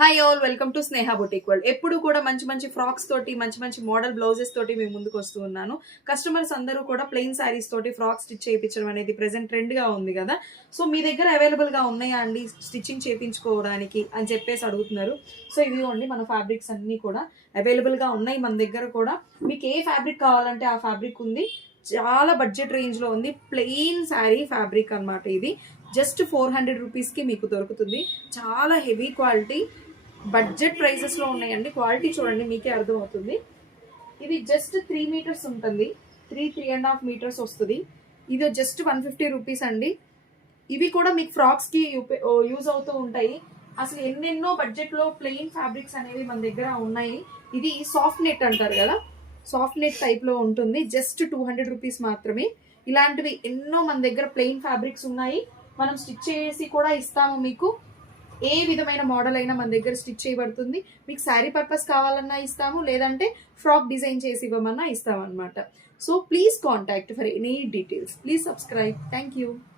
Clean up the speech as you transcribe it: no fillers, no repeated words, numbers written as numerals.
Hi all, welcome to Sneha boutique world. ఎప్పుడు కూడా మంచి మంచి ఫ్రాక్స్ తోటి, మంచి మంచి మోడల్ బ్లౌజెస్ తోటి మేము ముందుకు వస్తూ ఉన్నాను. కస్టమర్స్ అందరూ కూడా ప్లెయిన్ శారీస్ తోటి ఫ్రాక్ స్టిచ్ చేయించడం అనేది ప్రెసెంట్ ట్రెండ్ గా ఉంది కదా. సో మీ దగ్గర అవైలబుల్ గా ఉన్నాయా అండి స్టిచ్చింగ్ చేయించుకోవడానికి అని చెప్పేసి అడుగుతున్నారు. సో ఇదిగోండి మన ఫ్యాబ్రిక్స్ అన్ని కూడా అవైలబుల్ గా ఉన్నాయి మన దగ్గర కూడా. మీకు ఏ ఫ్యాబ్రిక్ కావాలంటే ఆ ఫ్యాబ్రిక్ ఉంది. చాలా బడ్జెట్ రేంజ్ లో ఉంది. ప్లెయిన్ శారీ ఫ్యాబ్రిక్ అన్నమాట. ఇది జస్ట్ 400 రూపీస్కి మీకు దొరుకుతుంది. చాలా హెవీ క్వాలిటీ, బడ్జెట్ ప్రైసెస్ లో ఉన్నాయండి. క్వాలిటీ చూడండి, మీకే అర్థమవుతుంది. ఇది జస్ట్ 3 మీటర్స్ ఉంటుంది, 3.5 మీటర్స్ వస్తుంది. ఇది జస్ట్ 150 రూపీస్ అండి. ఇవి కూడా మీకు ఫ్రాక్స్ కి యూజ్ అవుతూ ఉంటాయి. అసలు ఎన్నెన్నో బడ్జెట్ లో ప్లెయిన్ ఫ్యాబ్రిక్స్ అనేవి మన దగ్గర ఉన్నాయి. ఇది సాఫ్ట్ నెట్ అంటారు కదా, సాఫ్ట్ నెట్ టైప్ లో ఉంటుంది. జస్ట్ 200 రూపీస్ మాత్రమే. ఇలాంటివి ఎన్నో మన దగ్గర ప్లెయిన్ ఫ్యాబ్రిక్స్ ఉన్నాయి. మనం స్టిచ్ చేసి కూడా ఇస్తాము మీకు. ఏ విధమైన మోడల్ అయినా మన దగ్గర స్టిచ్ చేయబడుతుంది. మీకు శారీ పర్పస్ కావాలన్నా ఇస్తాము, లేదంటే ఫ్రాక్ డిజైన్ చేసి ఇవ్వమన్నా ఇస్తాం అనమాట. So please contact for any details. Please subscribe. Thank you.